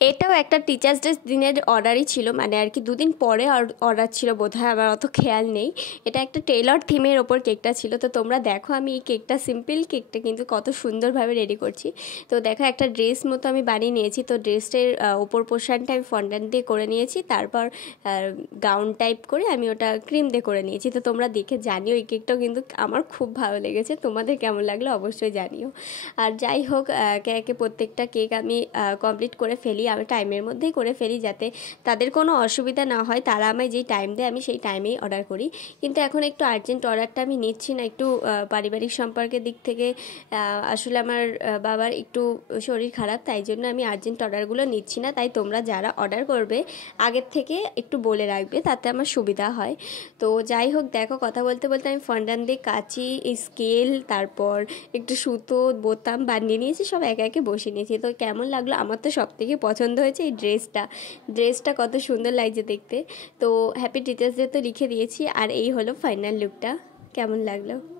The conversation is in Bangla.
এটাও একটা টিচার্স ডে দিনের অর্ডারই ছিল, মানে আর কি দুদিন পরে অর্ডার ছিল বোধহয়, আমার অত খেয়াল নেই। এটা একটা টেলর থিমের ওপর কেকটা ছিল। তো তোমরা দেখো আমি এই কেকটা, সিম্পল কেকটা কিন্তু কত সুন্দরভাবে রেডি করছি। তো দেখো একটা ড্রেস মতো আমি বানিয়ে নিয়েছি। তো ড্রেসটার ওপর পোর্শনটা আমি ফন্ডান্ট দিয়ে করে নিয়েছি, তারপর গাউন টাইপ করে আমি ওটা ক্রিম দিয়ে করে নিয়েছি। তো তোমরা দেখে জানিও, এই কেকটাও কিন্তু আমার খুব ভালো লেগেছে, তোমাদের কেমন লাগলো অবশ্যই জানিও। আর যাই হোক, একে একে প্রত্যেকটা কেক আমি কমপ্লিট করে ফেলি, আমি টাইমের মধ্যেই করে ফেলি যাতে তাদের কোনো অসুবিধা না হয়। তারা আমায় যেই টাইম দেয় আমি সেই টাইমেই অর্ডার করি। কিন্তু এখন একটু আর্জেন্ট অর্ডারটা আমি নিচ্ছি না, একটু পারিবারিক সম্পর্কের দিক থেকে আসলে আমার বাবার একটু শরীর খারাপ, তাই জন্য আমি আর্জেন্ট অর্ডারগুলো নিচ্ছি না। তাই তোমরা যারা অর্ডার করবে আগের থেকে একটু বলে রাখবে, তাতে আমার সুবিধা হয়। তো যাই হোক, দেখো কথা বলতে বলতে আমি ফন্ডান দিয়ে কাঁচি, স্কেল, তারপর একটু সুতো, বোতাম বানিয়ে নিয়েছি, সব একে একে বসিয়ে নিয়েছি। তো কেমন লাগলো? আমার তো সব থেকে পছন্দ হয়েছে এই ড্রেসটা কত সুন্দর লাগছে দেখতে। তো হ্যাপি টিচার্স ডে তো লিখে দিয়েছি, আর এই হলো ফাইনাল লুকটা। কেমন লাগলো?